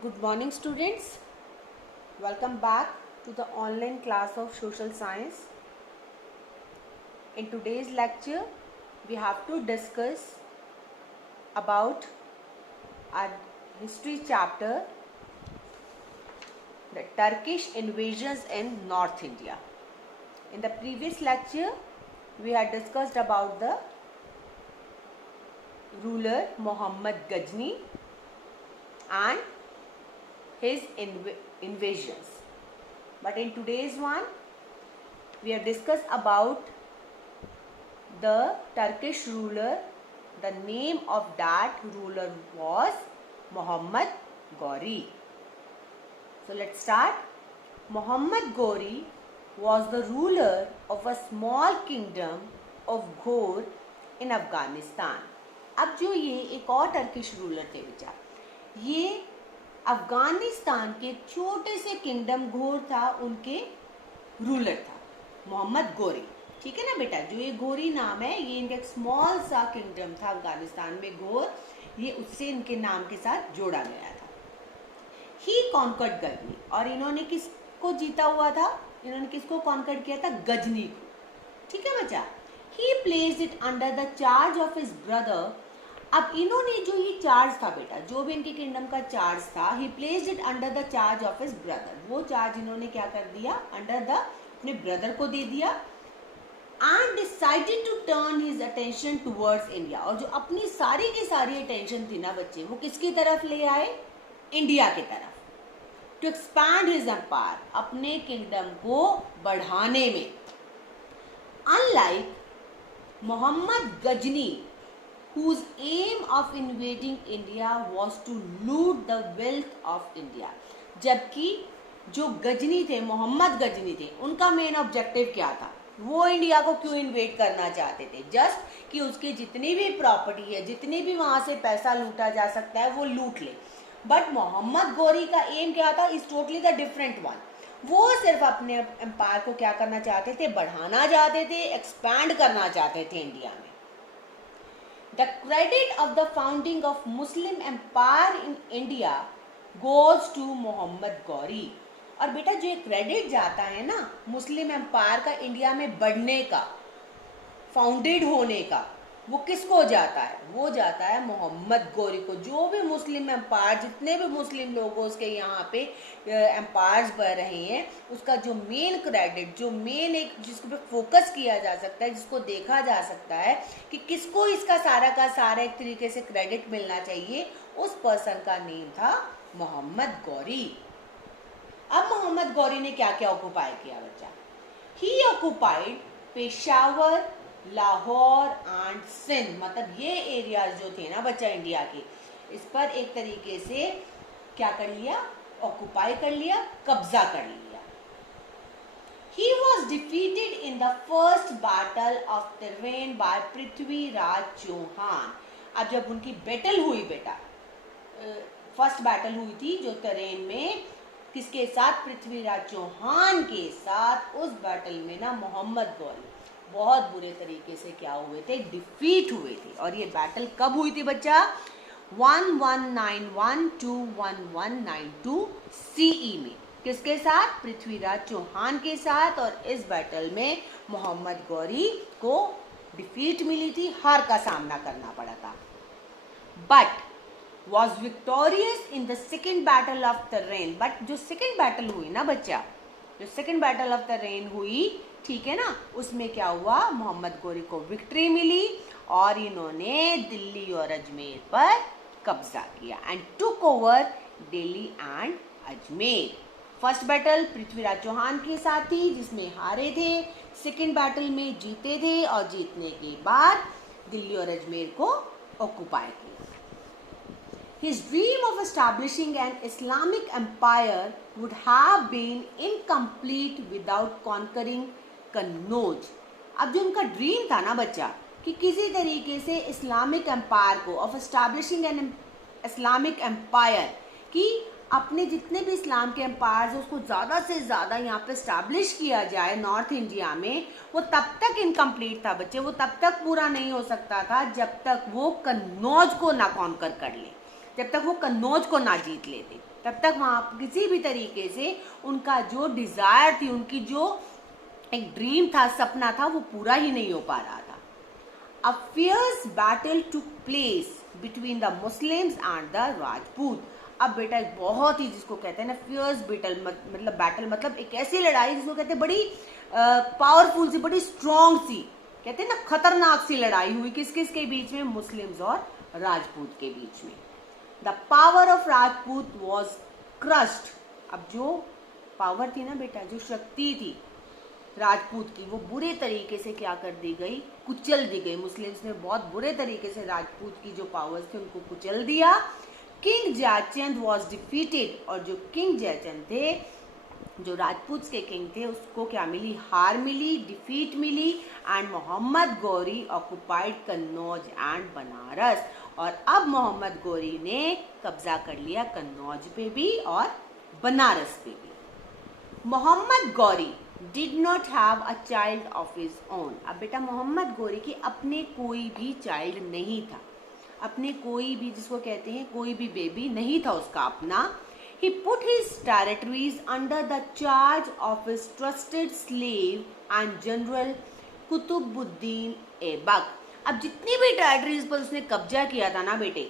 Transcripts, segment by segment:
Good morning, students. Welcome back to the online class of social science. In today's lecture, we have to discuss about our history chapter, the Turkish invasions in North India. In the previous lecture, we had discussed about the ruler Muhammad Ghazni and his invasions. But in today's one, we have discussed about the Turkish ruler. The name of that ruler was Muhammad Ghori. So let's start. Muhammad Ghori was the ruler of a small kingdom of Ghor in Afghanistan. अब जो ये एक और Turkish ruler थे बेटा, ये अफगानिस्तान के एक छोटे से किंगडम घोर था, उनके रूलर था मोहम्मद गोरी. ठीक है ना बेटा, जो ये गोरी नाम है, ये इनका एक स्मॉल सा किंगडम था अफगानिस्तान में घोर, ये उससे इनके नाम के साथ जोड़ा गया था. ही कॉन्कर्ड गजनी, और इन्होंने किसको जीता हुआ था? इन्होंने किसको कॉन्कर्ड किया था? गजनी को. ठीक है बच्चा. ही placed it under the charge of his brother. अब इन्होंने जो ये चार्ज था बेटा, जो भी इनके किंगडम का चार्ज था, ही placed it under the charge of his brother. वो चार्ज इन्होंने क्या कर दिया? अंडर द अपने ब्रदर को दे दिया. And decided to turn his attention towards India. और जो अपनी सारी की सारी अटेंशन थी ना बच्चे, वो किसकी तरफ ले आए? इंडिया की तरफ. टू एक्सपैंड हिज एम्पायर, अपने किंगडम को बढ़ाने में. Unlike Mohammad Ghazni, whose aim of invading India was to loot the wealth of India. जबकि जो गजनी थे, मोहम्मद गजनी थे, उनका मेन ऑब्जेक्टिव क्या था? वो इंडिया को क्यों इन्वेड करना चाहते थे? जस्ट कि उसकी जितनी भी प्रॉपर्टी है, जितनी भी वहां से पैसा लूटा जा सकता है, वो लूट ले. बट मोहम्मद गोरी का एम क्या था? Is totally the different one. वो सिर्फ अपने एम्पायर को क्या करना चाहते थे? बढ़ाना चाहते थे, एक्सपैंड करना चाहते थे इंडिया में. The credit of the founding of Muslim Empire in India goes to Mohammad Ghori. और बेटा जो क्रेडिट जाता है ना मुस्लिम एम्पायर का इंडिया में बढ़ने का, फाउंडेड होने का, वो किसको जाता है? वो जाता है मोहम्मद गौरी को. जो भी मुस्लिम एम्पायर, जितने भी मुस्लिम लोग उसके यहाँ पे एम्पायर्स बढ़ रहे हैं, उसका जो मेन क्रेडिट, जो मेन एक जिसको पे फोकस किया जा सकता है, जिसको देखा जा सकता है कि किसको इसका सारा का सारा एक तरीके से क्रेडिट मिलना चाहिए, उस पर्सन का नेम था मोहम्मद गौरी. अब मोहम्मद गौरी ने क्या क्या ऑक्युपाई किया बच्चा? ही ऑक्युपाइड पेशावर, लाहौर एंड सिंध. मतलब ये एरियाज जो थे ना बच्चा इंडिया के, इस पर एक तरीके से क्या कर लिया? ऑक्युपाई कर लिया, कब्जा कर लिया. He was defeated in the first battle of तरेन बाय पृथ्वीराज चौहान. अब जब उनकी बैटल हुई बेटा, फर्स्ट बैटल हुई थी जो तरेन में, किसके साथ? पृथ्वीराज चौहान के साथ. उस बैटल में ना मोहम्मद गौरी बहुत बुरे तरीके से क्या हुए थे? डिफीट हुए थे. और ये बैटल कब हुई थी बच्चा? 1191 to 1192 CE में. किसके साथ? पृथ्वीराज चौहान के साथ. और इस बैटल में मोहम्मद गौरी को डिफीट मिली थी, हार का सामना करना पड़ा था. But was victorious in the second battle of तरेन. बट जो सेकेंड बैटल हुई ना बच्चा, जो सेकेंड बैटल ऑफ तरेन हुई, ठीक है ना, उसमें क्या हुआ? मोहम्मद गौरी को विक्ट्री मिली और इन्होंने दिल्ली और अजमेर पर कब्जा किया and took over Delhi and Ajmer. First battle Prithviraj Chauhan के साथ थी, जिसमें हारे थे. सेकेंड बैटल में जीते थे और जीतने के बाद दिल्ली और अजमेर को ऑक्युपाई किया. His dream of establishing an Islamic empire would have been incomplete without conquering Kannauj. अब जो उनका ड्रीम था ना बच्चा, कि किसी तरीके से इस्लामिक एम्पायर को, of establishing an Islamic empire, कि अपने जितने भी इस्लाम के एम्पायर्स उसको ज़्यादा से ज़्यादा यहाँ पे इस्टेब्लिश किया जाए नॉर्थ इंडिया में, वो तब तक इनकम्प्लीट था बच्चे. वो तब तक पूरा नहीं हो सकता था जब तक वो कन्नौज को ना कॉन्कर कर ले. जब तक वो कन्नौज को ना जीत लेते, तब तक वहाँ किसी भी तरीके से उनका जो डिज़ायर थी, उनकी जो एक ड्रीम था, सपना था, वो पूरा ही नहीं हो पा रहा था। A fierce battle took place between the Muslims and the Rajput. अब बेटा एक बहुत ही, जिसको कहते हैं ना फियर्स बैटल मतलब एक ऐसी लड़ाई जिसको कहते हैं बड़ी पावरफुल सी, बड़ी स्ट्रॉन्ग सी, कहते हैं ना खतरनाक सी लड़ाई हुई किस किस के बीच में, मुस्लिम्स और राजपूत के बीच में। The power of Rajput was crushed. अब जो पावर थी ना बेटा, जो शक्ति थी राजपूत की, वो बुरे तरीके से क्या कर दी गई, कुचल दी गई। मुस्लिम्स ने बहुत बुरे तरीके से राजपूत की जो पावर्स थे उनको कुचल दिया। किंग जयचंद वॉज डिफीटेड, और जो किंग जयचंद थे, जो राजपूत के किंग थे, उसको क्या मिली, हार मिली, डिफीट मिली। And Mohammad Ghori occupied Kannauj and Banaras, और अब मोहम्मद गौरी ने कब्जा कर लिया कन्नौज पे भी और बनारस पे भी। Mohammad Ghori did not have a child of his own। अब बेटा मोहम्मद गौरी के अपने कोई भी चाइल्ड नहीं था, अपने कोई भी, जिसको कहते हैं कोई भी बेबी नहीं था उसका अपना। He put his territories under the charge of his trusted slave and general Qutubuddin Aibak. अब जितनी भी टेरिटरीज पर उसने कब्जा किया था ना बेटे,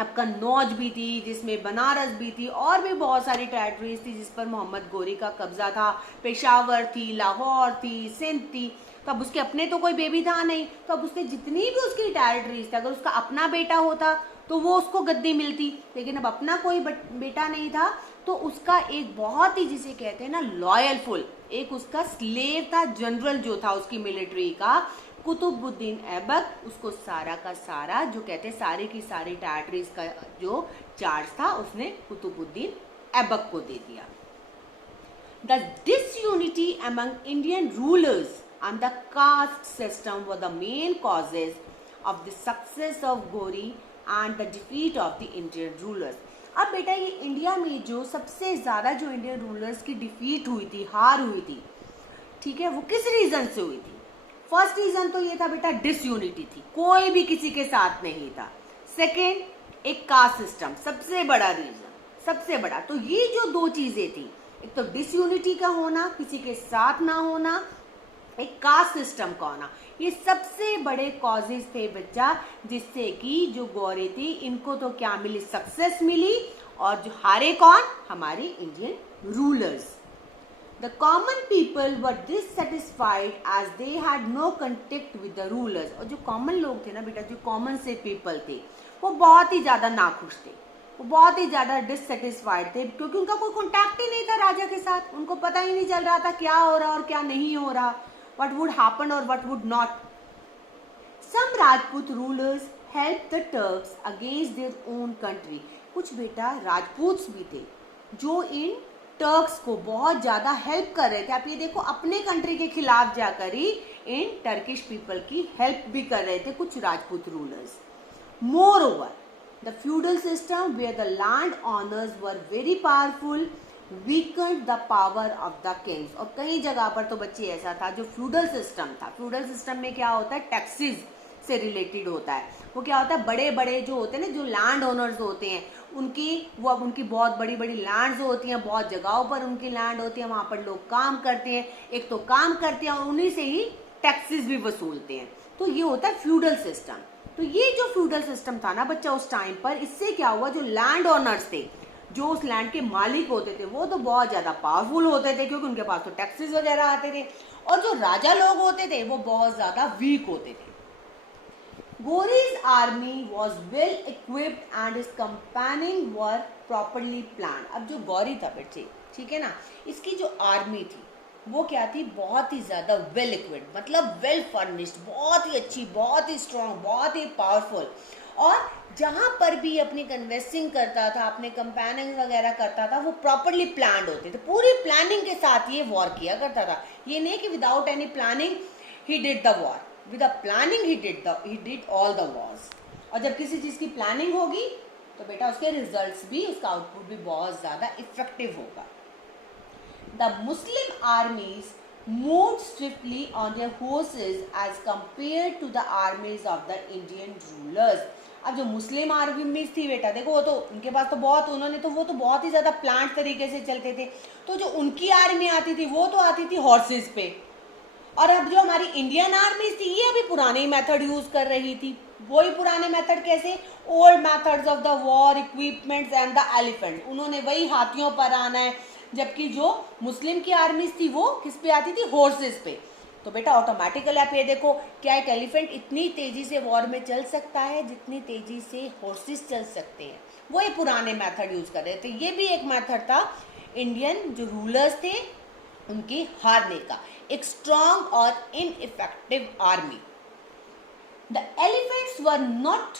अब कन्नौज भी थी जिसमें बनारस भी थी, और भी बहुत सारी टेरिटरीज थी जिस पर मोहम्मद गौरी का कब्जा था। पेशावर थी, लाहौर थी, सिंध थी। तो अब उसके अपने तो कोई बेबी था नहीं, तो अब उसने जितनी भी उसकी टेरिटरीज थी, अगर उसका अपना बेटा होता तो वो उसको गद्दी मिलती, लेकिन अब अपना कोई बेटा नहीं था, तो उसका एक बहुत ही, जिसे कहते हैं ना लॉयलफुल, एक उसका स्लेव था, जनरल जो था उसकी मिलिट्री का, कुतुबुद्दीन ऐबक, उसको सारा का सारा, जो कहते हैं सारी की सारी टेरिटरीज का जो चार्ज था, उसने कुतुबुद्दीन ऐबक को दे दिया। The disunity among Indian rulers and the caste system were the main causes of the success of Ghori and the defeat of the Indian rulers। अब बेटा ये इंडिया में जो सबसे ज़्यादा जो इंडियन रूलर्स की डिफीट हुई थी, हार हुई थी, ठीक है, वो किस रीज़न से हुई थी? फर्स्ट रीज़न तो ये था बेटा, डिसयूनिटी थी, कोई भी किसी के साथ नहीं था। सेकेंड, एक कास्ट सिस्टम, सबसे बड़ा रीज़न, सबसे बड़ा। तो ये जो दो चीज़ें थी, एक तो डिसयूनिटी का होना, किसी के साथ ना होना, एक कास्ट सिस्टम का होना, ये सबसे बड़े कॉजेज थे बच्चा, जिससे कि जो गौरी थी इनको तो क्या मिली, सक्सेस मिली, और जो हारे कौन, हमारी Indian rulers. The common people were dissatisfied as they had no contact with the rulers। और जो कॉमन लोग थे ना बेटा, जो कॉमन से पीपल थे, वो बहुत ही ज़्यादा नाखुश थे, वो बहुत ही ज़्यादा डिससेटिस्फाइड थे, क्योंकि उनका कोई कॉन्टैक्ट ही नहीं था राजा के साथ, उनको पता ही नहीं चल रहा था क्या हो रहा और क्या नहीं हो रहा, what would happen or what would not। Some Rajput rulers helped the Turks against their own country। कुछ बेटा राजपूत्स भी थे जो इन टर्क्स को बहुत ज़्यादा हेल्प कर रहे थे। आप ये देखो, अपने कंट्री के खिलाफ जाकर ही इन टर्किश पीपल की हेल्प भी कर रहे थे कुछ Rajput rulers. Moreover the feudal system where the land owners were very powerful weakened the power of the kings. और कई जगह पर तो बच्चे ऐसा था, जो फ्यूडल सिस्टम था, फ्यूडल सिस्टम में क्या होता है, टैक्सेस से रिलेटेड होता है। वो क्या होता है, बड़े बड़े जो होते हैं ना, जो लैंड ओनर्स होते हैं, उनकी वो अब उनकी बहुत बड़ी बड़ी लैंड्स होती हैं, बहुत जगहों पर उनकी लैंड होती है, वहाँ पर लोग काम करते हैं, एक तो काम करते हैं और उन्हीं से ही टैक्सेस भी वसूलते हैं। तो ये होता है फ्यूडल सिस्टम। तो ये जो फ्यूडल सिस्टम था ना बच्चा उस टाइम पर, इससे क्या हुआ, जो लैंड ओनर्स थे, जो उस लैंड के मालिक होते थे, वो तो बहुत ज़्यादा पावरफुल होते थे, क्योंकि उनके पास तो टैक्सेस वगैरह आते थे, और जो राजा लोग होते थे वो बहुत ज़्यादा वीक होते थे। Ghori's army was well equipped and his companions were properly planned। अब जो गौरी था बच्चे, ठीक है ना, इसकी जो आर्मी थी वो क्या थी, बहुत ही ज़्यादा वेल इक्विप्ड, मतलब वेल फर्निश्ड, बहुत ही अच्छी, बहुत ही स्ट्रॉन्ग, बहुत ही पावरफुल। और जहाँ पर भी अपनी कन्वेंसिंग करता था, अपने कंपेनियन वगैरह करता था, वो प्रॉपरली प्लान्ड होते थे, पूरी प्लानिंग के साथ ये वॉर किया करता था। ये नहीं कि without any planning he did the war, with the planning he did all the Wars. और जब किसी चीज़ की प्लानिंग होगी तो बेटा उसके रिजल्ट्स भी, उसका आउटपुट भी बहुत ज़्यादा इफेक्टिव होगा। The Muslim आर्मीज moved swiftly on their horses as compared to the armies of the Indian rulers। अब जो मुस्लिम आर्मी थी बेटा, देखो वो तो उनके पास तो बहुत, उन्होंने तो वो तो बहुत ही ज़्यादा प्लांट तरीके से चलते थे, तो जो उनकी आर्मी आती थी वो तो आती थी हॉर्सेस पे। और अब जो हमारी इंडियन आर्मी थी ये अभी पुराने मेथड यूज कर रही थी। वही पुराने मेथड कैसे, old methods of the war, equipments and the elephant, उन्होंने वही हाथियों पर आना है, जबकि जो मुस्लिम की आर्मी थी वो किस पे आती थी, हॉर्सेस पे। तो बेटा ऑटोमेटिकली आप ये देखो, क्या एक एलिफेंट इतनी तेजी से वॉर में चल सकता है जितनी तेजी से हॉर्सेस चल सकते हैं, वही पुराने मेथड यूज कर रहे थे। ये भी एक मेथड था इंडियन जो रूलर्स थे उनकी हारने का, एक स्ट्रॉन्ग और ineffective army. The elephants were not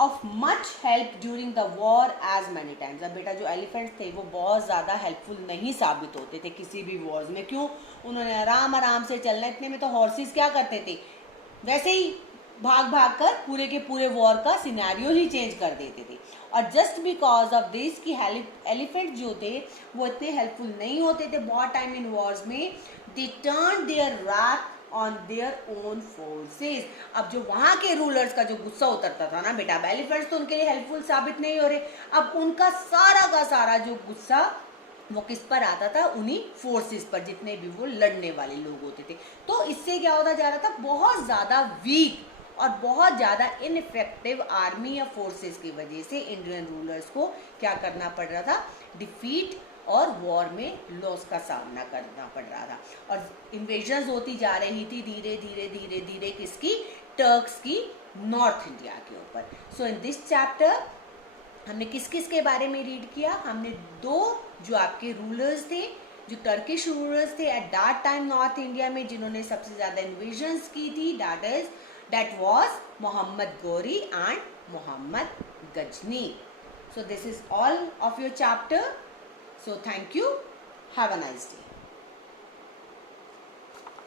of much help during the war as many times. अब बेटा जो एलिफेंट्स थे वो बहुत ज़्यादा हेल्पफुल नहीं साबित होते थे किसी भी वॉर्स में। क्यों, उन्होंने आराम आराम से चलना, इतने में तो हॉर्सेस क्या करते थे, वैसे ही भाग भाग कर पूरे के पूरे वॉर का सिनेरियो ही चेंज कर देते थे। और जस्ट बिकॉज ऑफ दिस कि एलिफेंट जो थे वो इतने हेल्पफुल नहीं होते थे बहुत टाइम इन वॉर्स में, they turn their wrath on their own forces. अब जो वहां के रूलर्स का जो गुस्सा उतरता था ना बेटा, अब एलिफेंट्स तो उनके लिए हेल्पफुल साबित नहीं हो रहे, अब उनका सारा का सारा जो गुस्सा वो किस पर आता था, उन्हीं फोर्सेस पर, जितने भी वो लड़ने वाले लोग होते थे। तो इससे क्या होता जा रहा था, बहुत ज़्यादा वीक और बहुत ज़्यादा इनइफेक्टिव आर्मी या फोर्सेस की वजह से इंडियन रूलर्स को क्या करना पड़ रहा था, डिफीट और वॉर में लॉस का सामना करना पड़ रहा था। और इन्वेजन्स होती जा रही थी धीरे धीरे धीरे धीरे किसकी, टर्क्स की, नॉर्थ इंडिया के ऊपर। सो इन दिस चैप्टर हमने किस किस के बारे में रीड किया, हमने दो जो आपके रूलर्स थे, जो टर्किश रूलर्स थे at that time north India में, जिन्होंने सबसे ज़्यादा इन्वेजन्स की थी, that was Mohammad Ghori and Mohammad Ghazni. So this is all of your chapter. So thank you. Have a nice day.